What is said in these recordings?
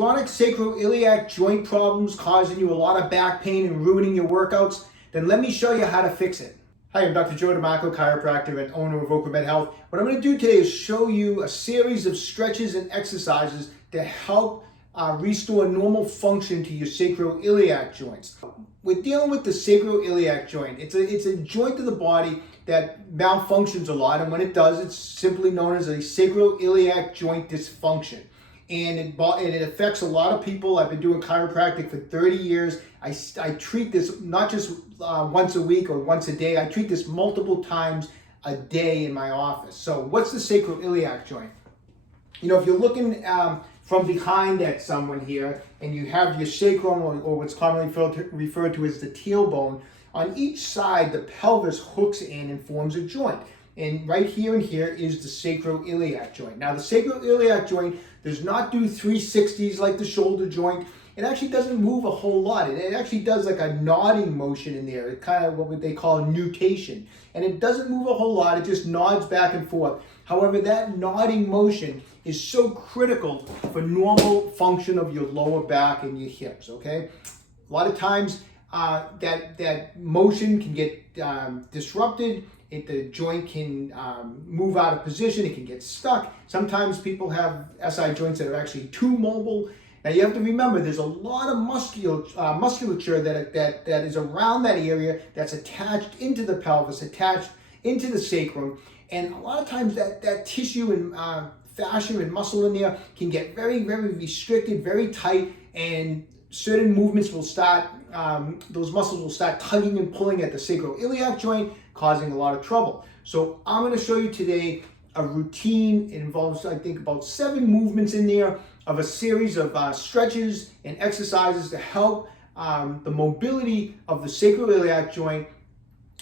chronic sacroiliac joint problems causing you a lot of back pain and ruining your workouts? Then let me show you how to fix it. Hi, I'm Dr. Joe DeMarco, chiropractor and owner of OcraMed Health. What I'm going to do today is show you a series of stretches and exercises to help restore normal function to your sacroiliac joints. We're dealing with the sacroiliac joint. It's a joint of the body that malfunctions a lot, and when it does, it's simply known as a sacroiliac joint dysfunction. And it affects a lot of people. I've been doing chiropractic for 30 years. I treat this not just once a week or once a day. I treat this multiple times a day in my office. So what's the sacroiliac joint? You know, if you're looking from behind at someone here and you have your sacrum or what's commonly referred to as the tailbone, on each side the pelvis hooks in and forms a joint. And right here and here is the sacroiliac joint. Now the sacroiliac joint does not do 360s like the shoulder joint. It actually doesn't move a whole lot. It actually does like a nodding motion in there. It's kind of what they call a nutation. And it doesn't move a whole lot. It just nods back and forth. However, that nodding motion is so critical for normal function of your lower back and your hips, okay? A lot of times that motion can get disrupted. The joint can move out of position. It can get stuck. Sometimes people have SI joints that are actually too mobile. Now you have to remember there's a lot of musculature that is around that area that's attached into the pelvis, attached into the sacrum. And a lot of times that tissue and fascia and muscle in there can get very, very restricted, very tight, and certain movements will start, those muscles will start tugging and pulling at the sacroiliac joint, causing a lot of trouble. So I'm going to show you today a routine. It involves, I think, about 7 movements in there of a series of stretches and exercises to help the mobility of the sacroiliac joint.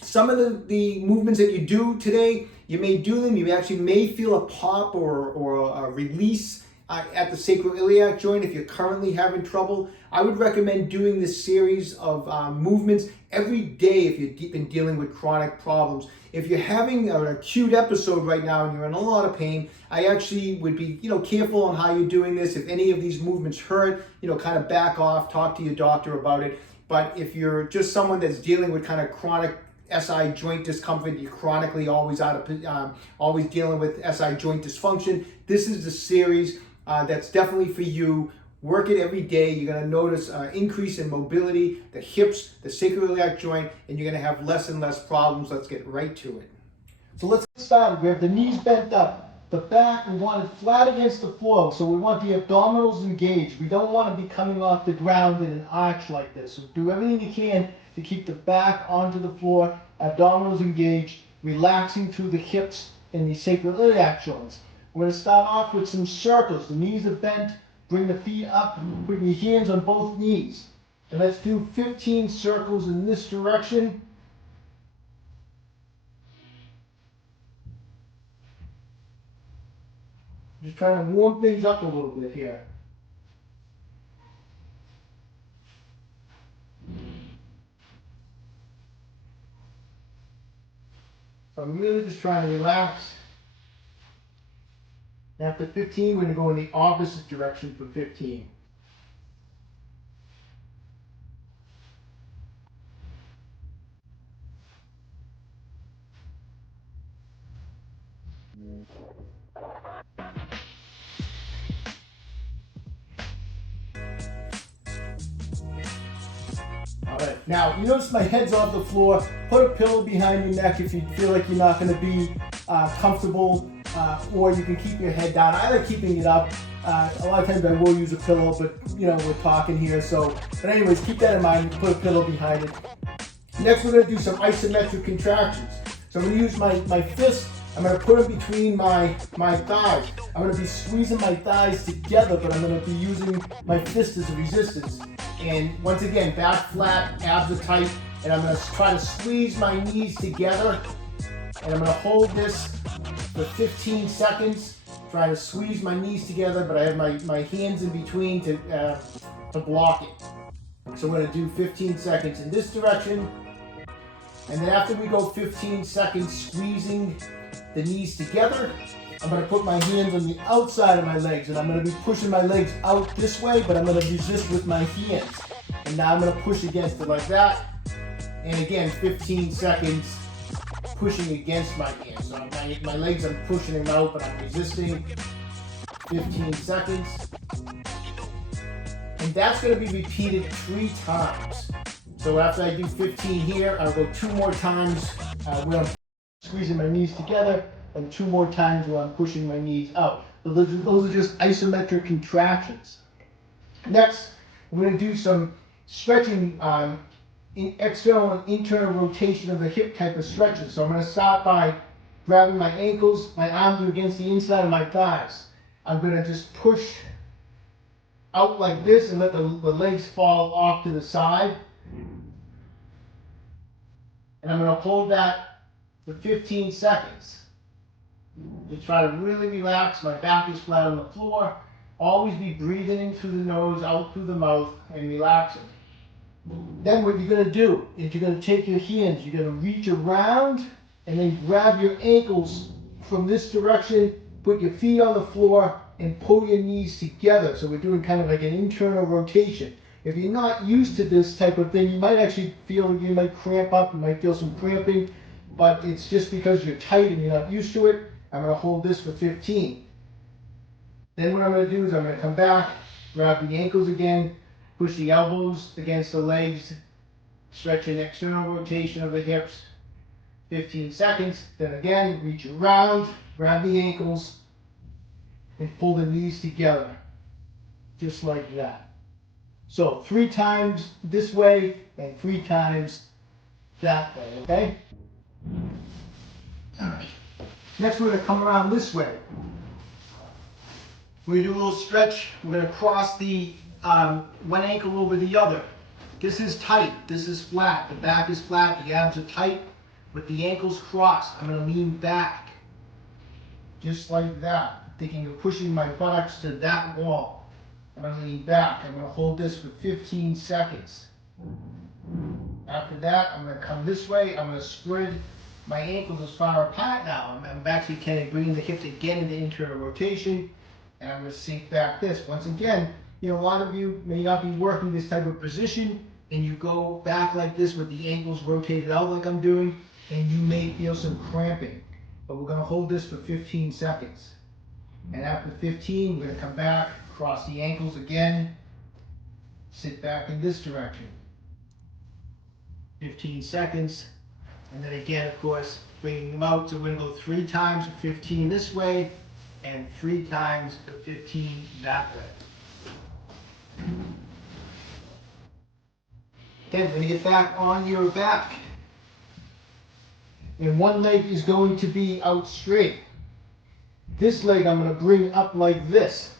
Some of the movements that you do today, you may do them, you actually may feel a pop or a release at the sacroiliac joint if you're currently having trouble. I would recommend doing this series of movements every day if you've been dealing with chronic problems. If you're having an acute episode right now and you're in a lot of pain, I actually would be careful on how you're doing this. If any of these movements hurt, kind of back off, talk to your doctor about it. But if you're just someone that's dealing with kind of chronic SI joint discomfort, you're chronically always always dealing with SI joint dysfunction, this is the series that's definitely for you. Work it every day. You're going to notice an increase in mobility, the hips, the sacroiliac joint, and you're going to have less and less problems. Let's get right to it. So let's get started. We have the knees bent up, the back, we want it flat against the floor. So we want the abdominals engaged. We don't want to be coming off the ground in an arch like this. So do everything you can to keep the back onto the floor, abdominals engaged, relaxing through the hips and the sacroiliac joints. We're going to start off with some circles. The knees are bent. Bring the feet up, put your hands on both knees. And let's do 15 circles in this direction. Just trying to warm things up a little bit here. So I'm really just trying to relax. After 15, we're going to go in the opposite direction for 15. All right, now you notice my head's off the floor. Put a pillow behind your neck if you feel like you're not going to be comfortable. Or you can keep your head down. I like keeping it up. A lot of times I will use a pillow, but we're talking here. But anyways, keep that in mind. Put a pillow behind it. Next, we're going to do some isometric contractions. So I'm going to use my fist. I'm going to put it between my thighs. I'm going to be squeezing my thighs together, but I'm going to be using my fist as a resistance. And once again, back flat, abs are tight, and I'm going to try to squeeze my knees together. And I'm going to hold this for 15 seconds, trying to squeeze my knees together, but I have my hands in between to block it. So we're going to do 15 seconds in this direction. And then after we go 15 seconds squeezing the knees together, I'm going to put my hands on the outside of my legs, and I'm going to be pushing my legs out this way, but I'm going to resist with my hands. And now I'm going to push against it like that. And again, 15 seconds pushing against my hands. So my legs, I'm pushing them out, but I'm resisting. 15 seconds. And that's going to be repeated 3 times. So after I do 15 here, I'll go 2 more times where I'm squeezing my knees together, and 2 more times where I'm pushing my knees out. So those are just isometric contractions. Next, we're going to do some stretching, external and internal rotation of the hip type of stretches. So I'm going to start by grabbing my ankles, my arms are against the inside of my thighs. I'm going to just push out like this and let the legs fall off to the side. And I'm going to hold that for 15 seconds. You try to really relax. My back is flat on the floor. Always be breathing in through the nose, out through the mouth, and relaxing. Then what you're going to do is you're going to take your hands, you're going to reach around and then grab your ankles from this direction, put your feet on the floor, and pull your knees together. So we're doing kind of like an internal rotation. If you're not used to this type of thing, you might actually feel, you might cramp up, you might feel some cramping, but it's just because you're tight and you're not used to it. I'm going to hold this for 15. Then what I'm going to do is I'm going to come back, grab the ankles again, push the elbows against the legs, stretch an external rotation of the hips, 15 seconds. Then again, reach around, grab the ankles, and pull the knees together, just like that. So 3 times this way and 3 times that way, okay? All right. Next we're going to come around this way. We're going to do a little stretch. We're going to cross the one ankle over the other. This is tight. This is flat. The back is flat. The abs are tight. With the ankles crossed, I'm going to lean back. Just like that. Thinking of pushing my buttocks to that wall. I'm going to lean back. I'm going to hold this for 15 seconds. After that, I'm going to come this way. I'm going to spread my ankles as far apart now. I'm actually kind of bringing the hips again into internal rotation. And I'm going to sink back this. Once again, you know, a lot of you may not be working this type of position, and you go back like this with the ankles rotated out like I'm doing, and you may feel some cramping. But we're going to hold this for 15 seconds. And after 15, we're going to come back, cross the ankles again, sit back in this direction. 15 seconds. And then again, of course, bringing them out. So we're going to go 3 times for 15 this way, and 3 times for 15 that way. Then we're going to get back on your back. And one leg is going to be out straight. This leg I'm going to bring up like this.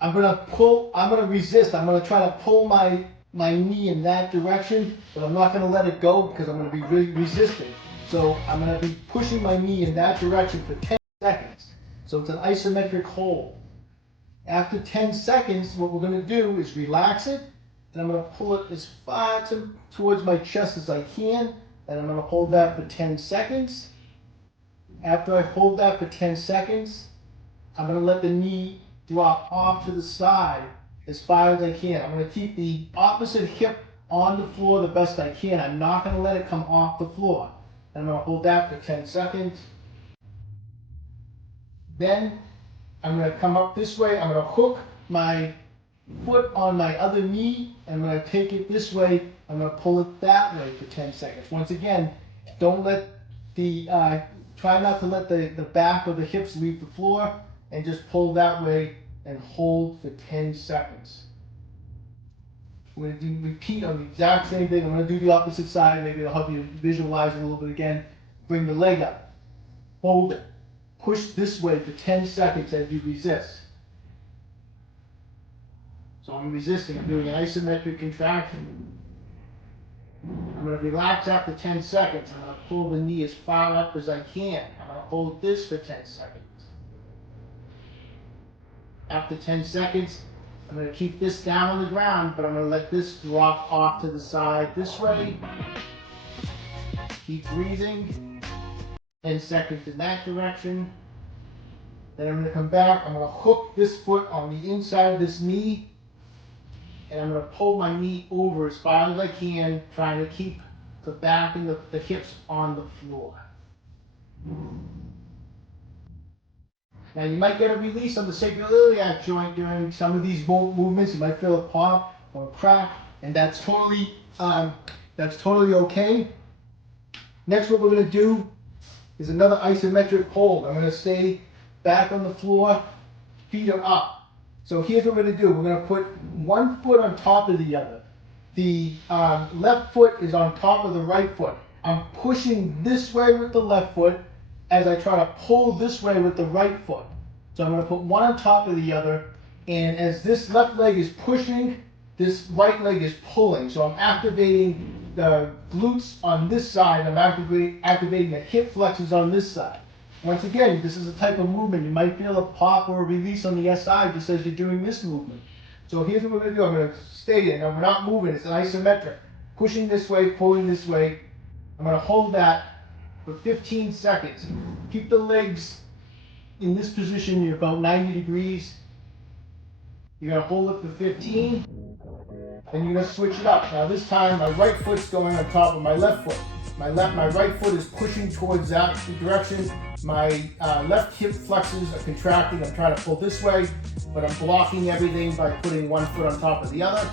I'm going to resist. I'm going to try to pull my knee in that direction, but I'm not going to let it go because I'm going to be really resisting. So I'm going to be pushing my knee in that direction for 10 seconds. So it's an isometric hold. After 10 seconds, what we're going to do is relax it, and I'm going to pull it as far towards my chest as I can, and I'm going to hold that for 10 seconds. After I hold that for 10 seconds, I'm going to let the knee drop off to the side as far as I can. I'm going to keep the opposite hip on the floor the best I can. I'm not going to let it come off the floor. And I'm going to hold that for 10 seconds. Then I'm going to come up this way. I'm going to hook my foot on my other knee, and I'm going to take it this way. I'm going to pull it that way for 10 seconds. Once again, don't let try not to let the back of the hips leave the floor, and just pull that way and hold for 10 seconds. We're going to repeat on the exact same thing. I'm going to do the opposite side. Maybe it'll help you visualize it a little bit again. Bring the leg up. Hold it. Push this way for 10 seconds as you resist. So I'm resisting. I'm doing an isometric contraction. I'm going to relax after 10 seconds. I'm going to pull the knee as far up as I can. I'm going to hold this for 10 seconds. After 10 seconds, I'm going to keep this down on the ground, but I'm going to let this drop off to the side this way. Keep breathing. 10 seconds in that direction. Then I'm going to come back. I'm going to hook this foot on the inside of this knee. And I'm going to pull my knee over as far as I can, trying to keep the back and the hips on the floor. Now you might get a release on the sacroiliac joint during some of these movements. You might feel a pop or a crack, and that's totally okay. Next, what we're going to do is another isometric hold. I'm going to stay back on the floor, feet are up. So here's what we're going to do. We're going to put one foot on top of the other. The left foot is on top of the right foot. I'm pushing this way with the left foot as I try to pull this way with the right foot. So I'm going to put one on top of the other, and as this left leg is pushing, this right leg is pulling. So I'm activating the glutes on this side, I'm activating the hip flexors on this side. Once again, this is a type of movement. You might feel a pop or a release on the SI just as you're doing this movement. So here's what we're going to do. I'm going to stay in. I'm not moving. It's an isometric. Pushing this way, pulling this way. I'm going to hold that for 15 seconds. Keep the legs in this position. You're about 90 degrees. You're going to hold it for 15. Then you're going to switch it up. Now this time my right foot's going on top of my left foot. My right foot is pushing towards that direction. My left hip flexors are contracting. I'm trying to pull this way, but I'm blocking everything by putting one foot on top of the other.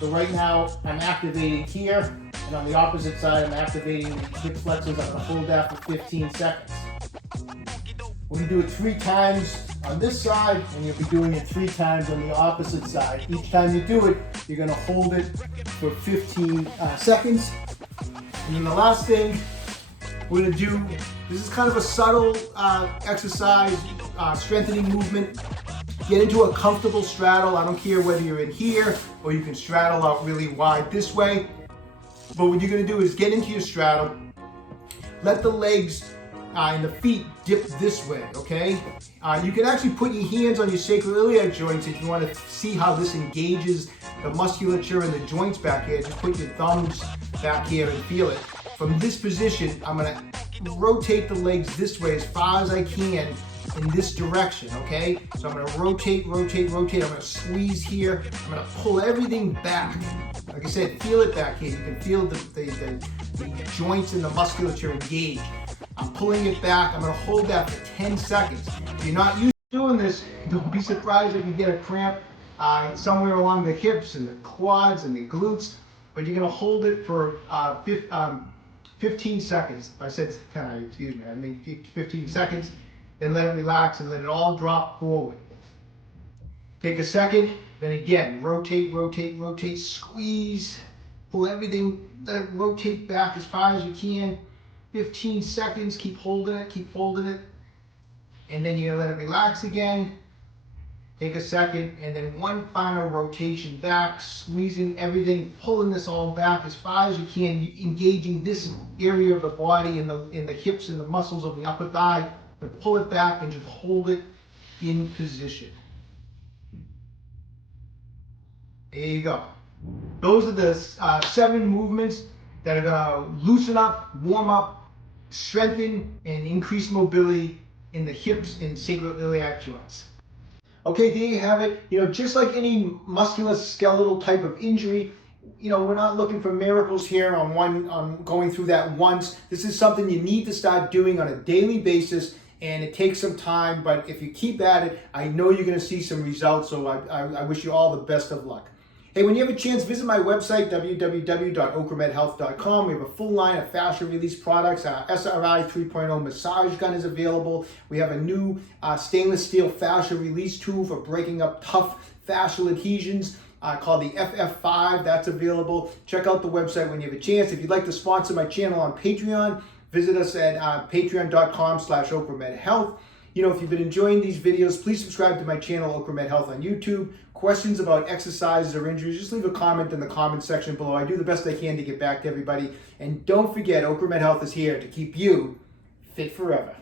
So right now I'm activating here, and on the opposite side I'm activating the hip flexors. I'm going to hold that for 15 seconds. We're going to do it 3 times on this side, and you'll be doing it 3 times on the opposite side. Each time you do it, you're going to hold it for 15 seconds. And then the last thing we're going to do, this is kind of a subtle exercise, strengthening movement. Get into a comfortable straddle. I don't care whether you're in here or you can straddle out really wide this way. But what you're going to do is get into your straddle, let the legs and the feet dip this way, okay? You can actually put your hands on your sacroiliac joints if you want to see how this engages the musculature and the joints back here. Just put your thumbs back here and feel it. From this position, I'm going to rotate the legs this way as far as I can in this direction, okay? So I'm going to rotate, rotate, rotate. I'm going to squeeze here. I'm going to pull everything back. Like I said, feel it back here. You can feel the joints and the musculature engage. I'm pulling it back. I'm going to hold that for 10 seconds. If you're not used to doing this, don't be surprised if you get a cramp somewhere along the hips and the quads and the glutes. But you're going to hold it for 15 seconds. If I said 10, excuse me, I mean 15 seconds. Then let it relax and let it all drop forward. Take a second. Then again, rotate, rotate, rotate, squeeze. Pull everything, let it rotate back as far as you can. 15 seconds, keep holding it, and then you're gonna let it relax again. Take a second, and then one final rotation back, squeezing everything, pulling this all back as far as you can, engaging this area of the body in the hips and the muscles of the upper thigh, but pull it back and just hold it in position. There you go. Those are the 7 movements that are gonna loosen up, warm up, strengthen, and increase mobility in the hips and sacroiliac joints. Okay, there you have it. Just like any musculoskeletal type of injury, we're not looking for miracles here on going through that once. This is something you need to start doing on a daily basis, and it takes some time, but if you keep at it, I know you're going to see some results, so I wish you all the best of luck. Hey, when you have a chance, visit my website, www.OcraMedHealth.com. We have a full line of fascia release products. Our SRI 3.0 massage gun is available. We have a new stainless steel fascia release tool for breaking up tough fascial adhesions called the FF5. That's available. Check out the website when you have a chance. If you'd like to sponsor my channel on Patreon, visit us at patreon.com/OcraMedHealth. If you've been enjoying these videos, please subscribe to my channel, OcraMed Health, on YouTube. Questions about exercises or injuries, just leave a comment in the comment section below. I do the best I can to get back to everybody. And don't forget, OcraMed Health is here to keep you fit forever.